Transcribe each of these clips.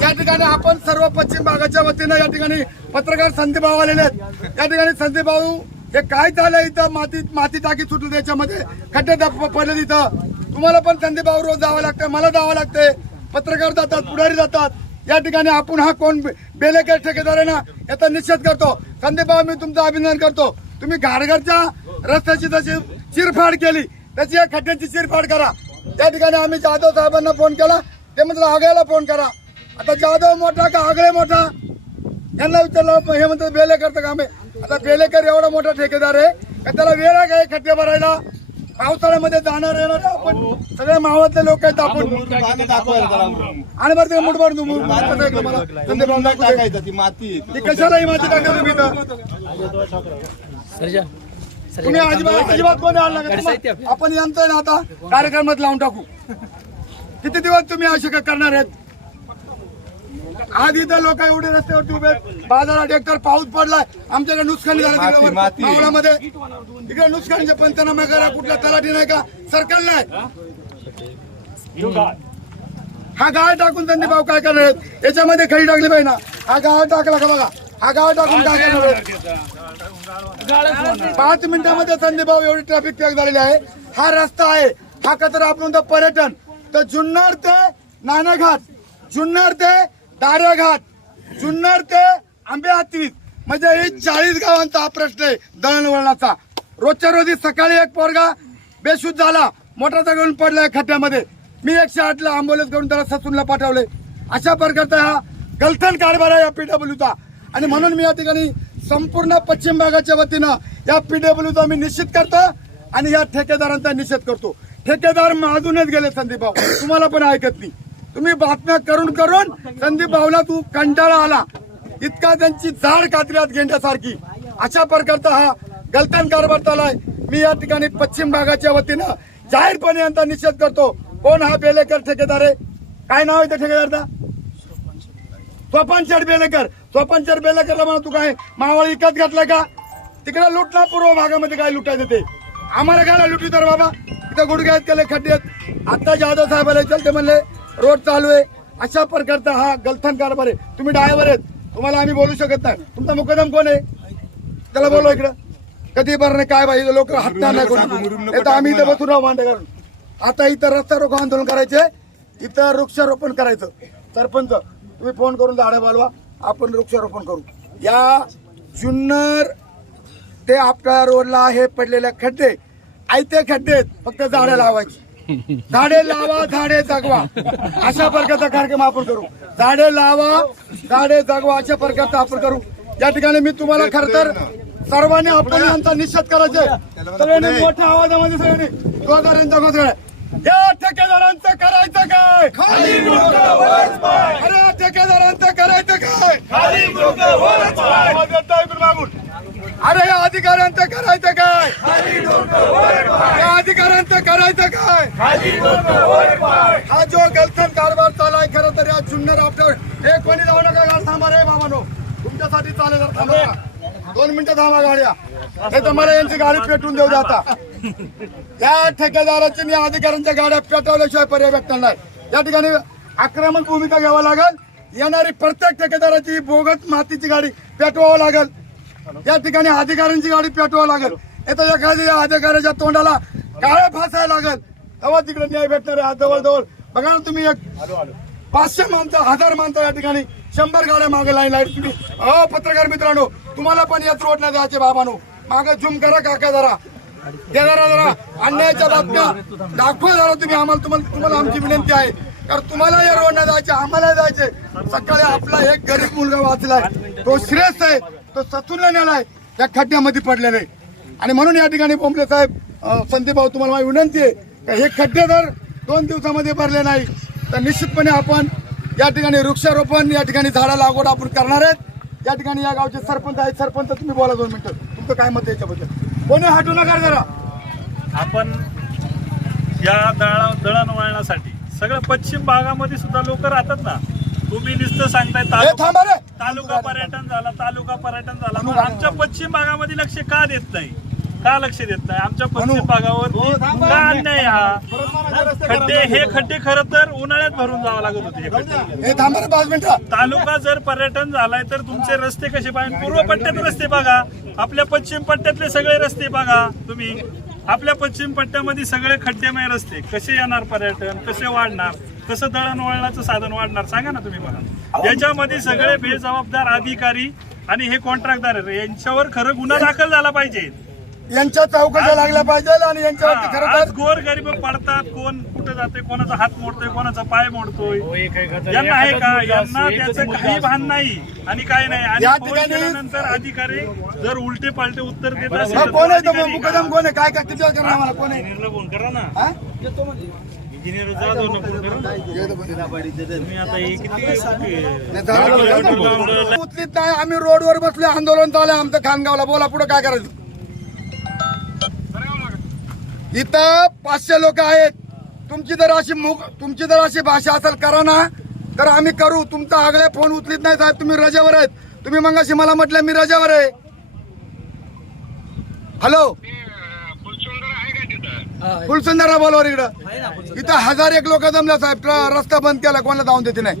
या ठिकाणी आपण सर्व पश्चिम भागाच्या वतीनं या ठिकाणी पत्रकार संदीप भाऊ आलेले आहेत. या ठिकाणी संदीप भाऊ हे काय झालं इथं? माती माती टाकी सुटली त्याच्यामध्ये. खड्डे पडले तिथं तुम्हाला पण संदीपावर रोज जावं लागतं मला जावं लागतंय. पत्रकार जातात पुढारी जातात. या ठिकाणी आपण हा कोण बेलेकर ठेकेदार आहे ना याचा निषेध करतो. संदीप मी तुमचं अभिनंदन करतो. तुम्ही घाटघरच्या रस्त्याची जशी चिरफाड केली. त्याची या खड्ड्याची चिरफाड करा. त्या ठिकाणी आम्ही जाधव साहेबांना फोन केला. ते म्हटलं आगळ्याला फोन करा. आता जाधव मोठा का आगळे मोठा? यांना विचारलं हे म्हणतात बेले करतं का आम्ही आता बेलेकर एवढा मोठा ठेकेदार आहे का त्याला वेळ आहे काय खड्डे भरायला? पावसाळ्यामध्ये जाणार येणार आपण? सगळे मावळातले लोक आहेत आपण. आणि बरं ते मुठभर तू मुठ मारतं ऐकलं मला संदीप भाऊ दाखवू दे. टाकायचं ती कशाला ही माती तुम्ही इथं सरजा तुम्ही अजिबात अजिबात कोणी का? तुम्हाला? आपण यंत्र ना आता कार्यक्रमात लावून टाकू. किती दिवस तुम्ही असे का करणार आहेत? आज इथं लोक एवढे रस्त्यावरती उभे. बाजारात एकतर पाऊस पडलाय. आमच्याकडे नुकसानी झालं. मावळामध्ये. तिकडे नुकसानीचे पंचनामे करा कुठल्या तलाठी नाही का? सरकार नाही. हा गाळ टाकून त्यांनी भाऊ काय करणार याच्यामध्ये खडी टाकली पाहिजे ना. हा गाळ टाकला का बघा? हा गाळ टाकून आहेत? पाच मिनिटामध्ये संदीप भाऊ एवढी ट्रॅफिक पॅक झालेली आहे. हा रस्ता आहे. हा कचरा आपण पर्यटन. तर जुन्नर ते नाणेघाट जुन्नर ते दारेघाट जुन्नर ते आंबे हातीत म्हणजे ही चाळीस गावांचा हा प्रश्न आहे दळणवळणाचा. रोजच्या रोजी सकाळी एक पोरगा बेशुद्ध झाला मोटारचा घेऊन पडलाय खड्ड्यामध्ये मी एकशे आठला अँब्युलन्स करून त्याला ससूनला पाठवले. अशा प्रकारचा हा गलथन कारभार आहे या पीडब्ल्यूचा आणि म्हणून मी या ठिकाणी संपूर्ण पश्चिम भागाच्या वतीनं या पीडब्ल्यूचा मी निश्चित करतो आणि या ठेकेदारांचा निषेध करतो. ठेकेदार माजूनच गेले संदीप भाऊ तुम्हाला पण ऐकत नाही. तुम्ही बातम्या करून करून संदीप भाऊला तू कंटाळा आला. इतका त्यांची जाड कात्र्यात घेण्यासारखी. अशा प्रकारचा हा गलतान कारभार चालाय मी या ठिकाणी पश्चिम भागाच्या वतीनं जाहीरपणे यांचा निषेध करतो. कोण हा बेलेकर ठेकेदार आहे? काय नाव आहे त्या ठेकेदारचा? स्वपन शेठ बेलेकर. स्वपन शेठ बेलेकरला म्हणा तू काय मावळ इकत घातलाय का? तिकडे लुटला पूर्व भागामध्ये काय लुटायचं ते. आम्हाला काय लुटी तर बाबा? इथं गुडघ्यात केले खड्डे आहेत? आता जाधव साहेबाला चल ते म्हणले रोड चालू आहे. अशा प्रकारचा हा गलथन कारभार आहे. तुम्ही ड्रायव्हर आहेत. तुम्हाला आम्ही बोलू शकत नाही. तुमचा मुकदम कोण आहे? त्याला बोलवा इकडं. कधी बरं काय पाहिजे लोक हत्या नाही कोणी नाही आम्ही इथं बसून राहू मांडे करून आता इथं रस्ता रोको आंदोलन करायचे. इथं वृक्षारोपण करायचं. सरपंच तुम्ही फोन करून झाडं बोलवा आपण वृक्षारोपण करू. या जुन्नर ते आपल्या रोडला हे पडलेले खड्डे. आयते खड्डे आहेत, फक्त झाडं लावायची. झाडे लावा झाडे जगवा. अशा प्रकारचा कार्यक्रम आपण करू. झाडे लावा झाडे जगवा अशा प्रकारचा आपण करू. या ठिकाणी मी तुम्हाला खर तर सर्वांनी आपण यांचा निषेध करायचे. सगळ्यांनी मोठ्या आवाजामध्ये सगळ्यांनी गोदाऱ्यांचा गोंधळ या ठेकेदारांचं करायचं काय? अरे ठेकेदारांचं करायचं काय? मागून. अरे या अधिकाऱ्यांचं करायचं काय? या अधिकाऱ्यांचं करायचं काय? हा जो गलथन कारभार चालाय खरं तर या जुन्नर आपल्यावर एक कोणी जाऊ नका गाडी थांबा रे बाबानो. तुमच्यासाठी चालेल थांबा. दोन मिनिटं थांबा गाड्या. नाही तर मला यांची गाडी पेटून देऊ जाता या ठेकेदाराची आणि अधिकाऱ्यांच्या गाड्या पेटवल्याशिवाय पर्याय भेटणार नाही. या ठिकाणी आक्रमक भूमिका घ्यावा लागेल. येणारी प्रत्येक ठेकेदाराची बोगत मातीची गाडी पेटवावं लागेल. या ठिकाणी अधिकाऱ्यांची गाडी पेटवावं लागेल. येतं एखाद्या अधिकाऱ्याच्या तोंडाला काळे फासायला लागेल. तेव्हा तिकडे न्याय भेटणार आहे. जवळ जवळ बघा ना तुम्ही एक पाचशे माणसं हजार माणसं या ठिकाणी शंभर गाड्या मागे लाईन लाइट तुम्ही. अहो पत्रकार मित्रांनो तुम्हाला पण याच रोड नाही जायचे बाबानो. मागे झुम करा काका जरा. द्या जरा जरा. अन्यायाच्या बातम्या. दाखवा जरा तुम्ही. आम्हाला तुम्हाला तुम्हाला आमची विनंती आहे. कारण तुम्हाला या रोडला जायचे आम्हाला जायचे. सकाळी आपला एक गरीब मुलगा वाचलाय. तो श्रेष्ठ आहे. तो सतूनला नेलाय त्या खड्ड्यामध्ये पडलेला. आहे आणि म्हणून या ठिकाणी बोंबले साहेब संदीप भाऊ तुम्हाला माझी विनंती आहे का हे खड्डे जर दोन दिवसामध्ये भरले नाही तर निश्चितपणे आपण या ठिकाणी वृक्षारोपण या ठिकाणी झाडा लागवड आपण करणार आहेत. या ठिकाणी या गावचे सरपंच आहेत. सरपंच तुम्ही बोला दोन मिनिटं. तुमचं काय मत आहे याच्याबद्दल? कोणी हटू नका जरा. आपण या दळा दळणवळणासाठी सगळं पश्चिम भागामध्ये सुद्धा लोक राहतात ना. तुम्ही नुसतं सांगताय हे तालुका तालुका पर्यटन झाला तालुका पर्यटन झाला. आमच्या पश्चिम भागामध्ये लक्ष का देत नाही? का लक्ष देत नाही? आमच्या पश्चिम भागावर का अन्याय हा? खड्डे हे खड्डे खरं तर उन्हाळ्यात भरून जावं लागत होते हे हे तालुका जर पर्यटन झालाय तर तुमचे रस्ते कसे पाहिजे? पूर्व पट्ट्यात रस्ते बघा. आपल्या पश्चिम पट्ट्यातले सगळे रस्ते बघा तुम्ही. आपल्या पश्चिम पट्ट्यामध्ये सगळे खड्डेमय रस्ते. कसे येणार पर्यटन? कसे वाढणार? कसं दळणवळणाचं साधन वाढणार सांगा ना तुम्ही मला. याच्यामध्ये सगळे बेजबाबदार अधिकारी आणि हे कॉन्ट्रॅक्टदार यांच्यावर खरं गुन्हा दाखल झाला पाहिजे. यांच्या चौकशा लागल्या पाहिजे आणि यांच्यावरती हा, खरं आज तर गोर गरीब पडतात. कोण कुठे जाते कोणाचा हात मोडतोय कोणाचा पाय मोडतोय. हो, यांना आहे का? यांना त्याचं काही भान नाही आणि काय नाही. आणि केल्यानंतर अधिकारी जर उलटे पालटे उत्तर देत हा, असेल कोण आहे मुकदम कोण आहे? काय काय किती वेळ करणार आम्हाला कोण आहे? इंजिनियर नाही, झालं. उचलीत नाही. आम्ही रोडवर बसले. आंदोलन चालू आहे आमचं खानगावला. बोला पुढे काय करायचं? इथं पाचशे लोक आहेत. तुमची जर अशी मुख तुमची जर अशी भाषा असेल करा ना. तर आम्ही करू. तुमचा आगळे फोन उचलीत नाही साहेब. तुम्ही रजेवर आहेत. तुम्ही मगाशी मला म्हटलं मी रजेवर आहे. हॅलो फुलसुंदर बोलवर इकडं. इथं हजार एक लोक जमल्या साहेब. रस्ता बंद केला कोणाला जाऊन देते नाही.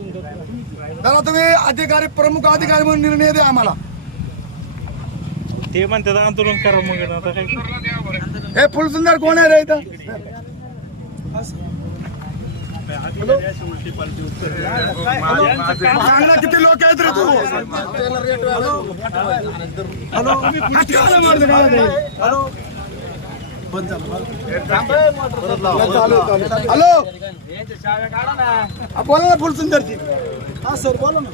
जरा तुम्ही अधिकारी प्रमुख अधिकारी म्हणून निर्णय द्या आम्हाला. ते म्हणतात आंदोलन करा मग. आता काय? हे फुलसुंदर कोण आहे रे इथं? किती लोक आहेत रे तू? हात कशाला हॅलो. बोला ना फुलसुंदरची हा सर बोला ना.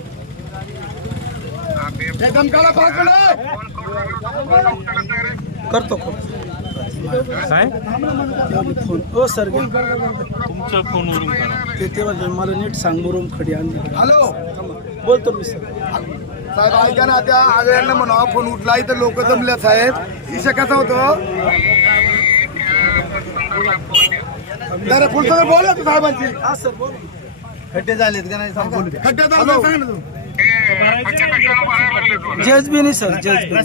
दमकाला. करतो काय? फोन हो सर तुमच्या फोनवरून करा. ते ते म्हणले मला नीट सांग मुरुम खडी आणली. हॅलो. बोलतो मी सर. साहेब ऐका ना त्या आगळ्यांना म्हणा फोन उठला इथं लोक जमले साहेब. विषय कसा होतो? जरा बोला तू साहेबांची. हा सर खड्डे झालेत का नाही सांग बोलू द्या. खड्ड्यात आलं सांग ना तू जेजबिनी सर जेजबिनी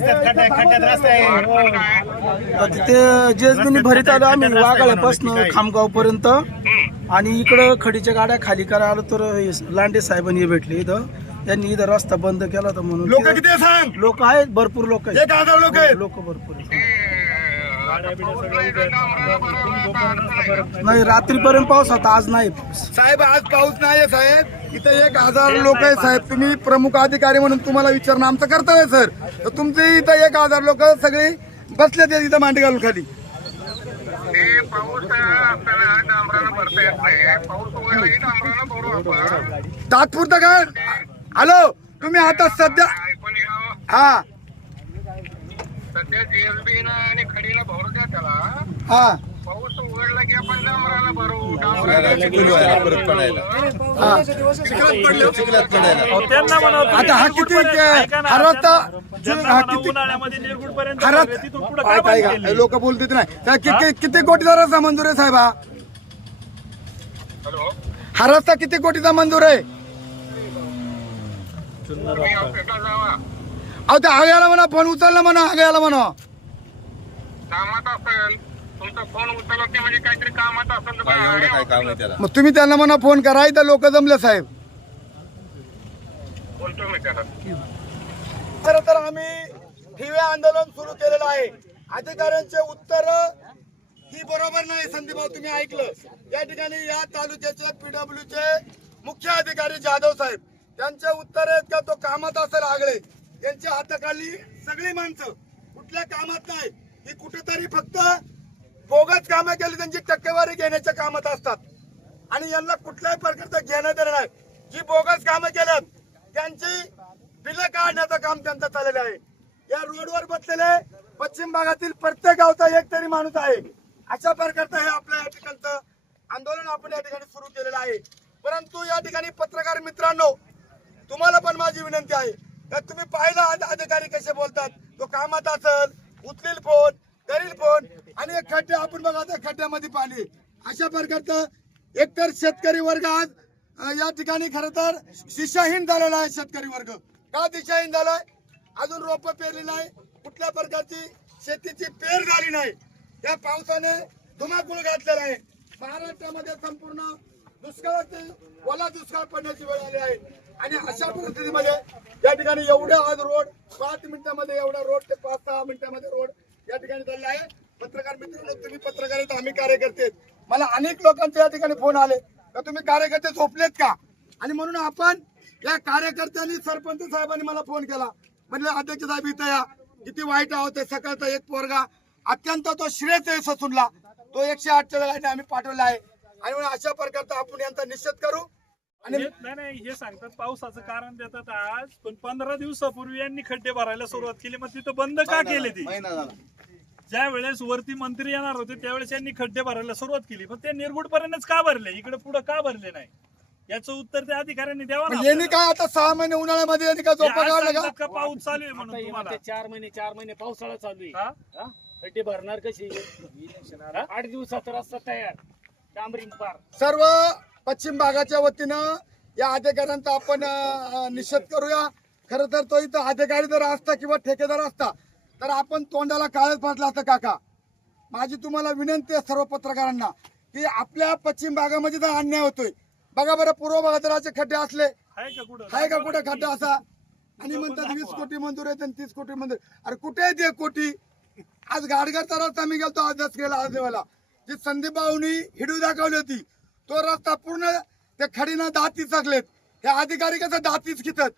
ते जेजबिनी भरीत आलो आम्ही वाघाळ्यापासून खामगाव पर्यंत आणि इकडं खडीच्या गाड्या खाली करायला आलो तर हे लांडे साहेबांनी हे भेटले इथं. त्यांनी इथं रस्ता बंद केला होता म्हणून. लोक किती सांग? लोक आहेत भरपूर लोक आहेत. एक हजार लोक आहेत. लोक भरपूर आहेत. नाही रात्रीपर्यंत पाऊस होता आज नाही. साहेब आज पाऊस नाही साहेब. इथं एक हजार लोक आहे साहेब. तुम्ही प्रमुख अधिकारी म्हणून तुम्हाला विचारणं आमचं कर्तव्य आहे सर. तर तुमचे इथं एक हजार लोक सगळे बसले ते इथं मांडी घालून खाली. हे तात्पुरतं काय हॅलो तुम्ही आता सध्या घ्या हा. सध्या जीएसबी आणि खडीला भरू द्या त्याला. हा. पाऊस उघडला की आपण डांबराला भरू. उघडायला चिखल व्हायला परत पडायला. हा. चिखलात पडायला. अहो, त्यांना म्हणा आता हा किती ते- हा रस्ता हा किती उन्हाळ्यामध्ये निरगुड पर्यंत हा तिथून पुढे काय रस्ता बंद ऐका केली? लोक बोलतात नाही. त्या किती किती कोटीचा रस्ता मंजूर आहे साहेब? हा हॅलो? हा रस्ता किती कोटीचा मंजूर आहे? तुम्ही ऑफिसला जावा. अहो त्या आग्याला म्हणा फोन उचलला म्हणा आग्याला म्हणा. कामात असेल तुमचा फोन उचलला ते म्हणजे काहीतरी कामात असेल तर काय एवढं काय काम आहे बघा, त्याला? मग तुम्ही त्यांना म्हणा फोन करा इथं लोक जमले साहेब. बोलतो मी त्याला. खरं तर आम्ही ठिवे आंदोलन सुरू केलेलं आहे. अधिकाऱ्यांचे उत्तर ही बरोबर नाही संदीप भाऊ तुम्ही ऐकलं. या ठिकाणी या तालुक्याचे पीडब्ल्यू चे मुख्य अधिकारी जाधव साहेब त्यांचे उत्तर आहेत का तो कामात असेल आगळे. यांच्या हाताखाली सगळी माणसं कुठल्या कामात नाही ही कुठेतरी फक्त बोगस कामं केली त्यांची टक्केवारी घेण्याच्या कामात असतात. आणि यांना कुठल्याही प्रकारचं घेणं देणं नाही. जी बोगस कामं केल्यात त्यांची बिलं काढण्याचं काम त्यांचं चाललेलं आहे. या रोडवर बसलेले पश्चिम भागातील प्रत्येक गावचा एक तरी माणूस आहे. अशा प्रकारचं हे आपल्या या ठिकाणचं आंदोलन आपण या ठिकाणी सुरू केलेलं आहे परंतु या ठिकाणी पत्रकार मित्रांनो तुम्हाला पण माझी विनंती आहे तर तुम्ही पाहिला अधिकारी कसे बोलतात? तो कामात असल उचलील फोन करील फोन आणि एक खड्डे आपण बघा त्या खड्ड्यामध्ये पाणी. अशा प्रकारचं एकतर शेतकरी वर्ग आज या ठिकाणी खरं तर दिशाहीन झालेला आहे शेतकरी वर्ग. का दिशाहीन झालाय? अजून रोप पेरली नाही कुठल्या प्रकारची शेतीची पेर झाली नाही. या पावसाने धुमाकूळ घातलेला आहे. महाराष्ट्रामध्ये संपूर्ण दुष्काळाची ओला दुष्काळ पडण्याची वेळ आली आहे. आणि अशा परिस्थितीमध्ये या ठिकाणी एवढे आज रोड पाच मिनिटामध्ये एवढा रोड ते पाच सहा मिनिटामध्ये रोड या ठिकाणी चालला आहे. पत्रकार मित्रांनो तुम्ही पत्रकार आहेत आम्ही कार्यकर्ते मला अनेक लोकांचे या ठिकाणी फोन आले. तर तुम्ही कार्यकर्ते झोपलेत का? आणि म्हणून आपण या कार्यकर्त्यांनी सरपंच साहेबांनी मला फोन केला. म्हणजे अध्यक्ष साहेब इथं या. किती वाईट आहोत सकाळचा एक पोरगा अत्यंत तो श्रेयच आहे ससूनला. तो एकशे आठच्या आम्ही पाठवला आहे. आणि म्हणून अशा प्रकारचा आपण यांचा निषेध करू. आणि हे- नाही नाही हे सांगतात पावसाचं कारण देतात आज पण पंधरा दिवसापूर्वी यांनी खड्डे भरायला सुरुवात केली मग तिथं बंद का केले ती? महिना झाला. ज्या वेळेस वरती मंत्री येणार होते त्यावेळेस यांनी खड्डे भरायला सुरुवात केली. पण ते निर्गुड पर्यंतच का भरले? इकडे पुढे का भरले नाही? याचं उत्तर त्या अधिकाऱ्यांनी द्यावं ना यांनी आपल्याला. काय आता सहा महिने उन्हाळ्यामध्ये यांनी काय हे झोपा आज काढलं सांगतात का पाऊस चालू आहे म्हणून तुम्हाला? चार महिने चार महिने पावसाळा चालू आहे. हा? हा? खड्डे भरणार कशी हा? आठ दिवसात रस्ता तयार. पार. सर्व पश्चिम भागाच्या वतीनं या अधिकाऱ्यांचा आपण निषेध करूया. खर तर तो इथं अधिकारी जर असता किंवा ठेकेदार असता तर आपण तोंडाला काळच फासला असतं काका. माझी तुम्हाला विनंती आहे सर्व पत्रकारांना की आपल्या पश्चिम भागामध्ये जर अन्याय होतोय बघा बरं पूर्व भागात खड्डे असले. आहे का कुठं? खड्डा असा? आणि म्हणतात वीस कोटी मंजूर आहेत आणि तीस कोटी मंजूर अरे कुठे आहे ते कोटी? आज गाडगरचा रस्ता मी गेलतो आज गेला आज देवाला. जी संदीप भाऊनी हिडू दाखवली होती तो रस्ता पूर्ण त्या खडीनं दाती चाकलेत. हे अधिकारी कसं दातीच घेतात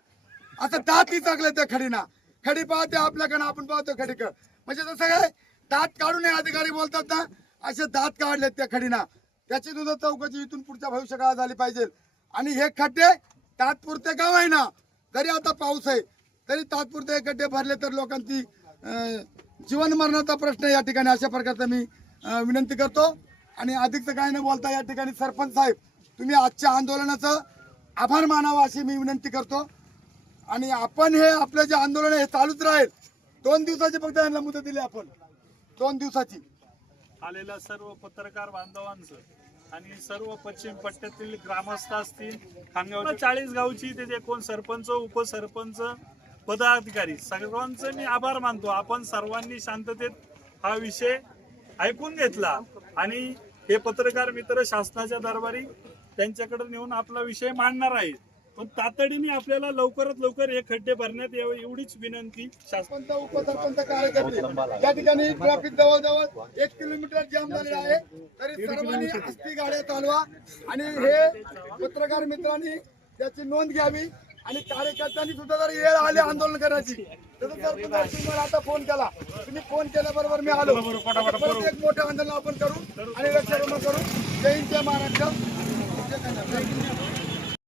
असं दाती चाकलेत त्या खडीना. खडी पाहते आपल्याकडे आपण पाहतो खडीक म्हणजे तसं काय दात काढून हे अधिकारी बोलतात ना असे दात काढलेत त्या खडीना. त्याची सुद्धा चौकशी इथून पुढच्या भविष्य काळात झाली पाहिजे. आणि हे खड्डे तात्पुरते गाव आहे ना जरी आता पाऊस आहे तरी तात्पुरते खड्डे भरले तर लोकांची जीवन मरणाचा प्रश्न या ठिकाणी अशा प्रकारचा मी विनंती करतो. आणि अधिकचं काय न बोलता या ठिकाणी सरपंच साहेब तुम्ही आजच्या आंदोलनाचं आभार मानावा अशी मी विनंती करतो. आणि आपण हे आपलं जे आंदोलन आहे हे चालूच राहील. दोन दिवसाची फक्त यांना मुदत दिली आपण. दोन दिवसाची. आलेल्या सर्व पत्रकार बांधवांचं आणि सर्व पश्चिम पट्ट्यातील ग्रामस्थ असतील खानगाव चाळीस गावची त्याचे कोण सरपंच उपसरपंच पदाधिकारी सर्वांचं मी आभार मानतो. आपण सर्वांनी शांततेत हा विषय ऐकून घेतला आणि हे पत्रकार मित्र शासनाच्या दरबारी त्यांच्याकडे नेऊन आपला विषय मांडणार आहेत. पण तातडीने आपल्याला लवकरात लवकर हे खड्डे भरण्यात यावे एवढीच विनंती शासन उपसरपंच कार्यकर्ते? या ठिकाणी ट्रॅफिक जवळजवळ एक किलोमीटर जाम झालेला आहे. तरी सर्वांनी हस्ती गाड्या चालवा आणि हे पत्रकार मित्रांनी त्याची नोंद घ्यावी. आणि कार्यकर्त्यांनी सुद्धा जर वेळ आली आंदोलन करायची तर मला आता फोन केला. तुम्ही फोन केल्याबरोबर मी आलो. परत एक मोठं आंदोलन आपण करू आणि रक्षाबंधन करू. जय हिंद जय महाराष्ट्र.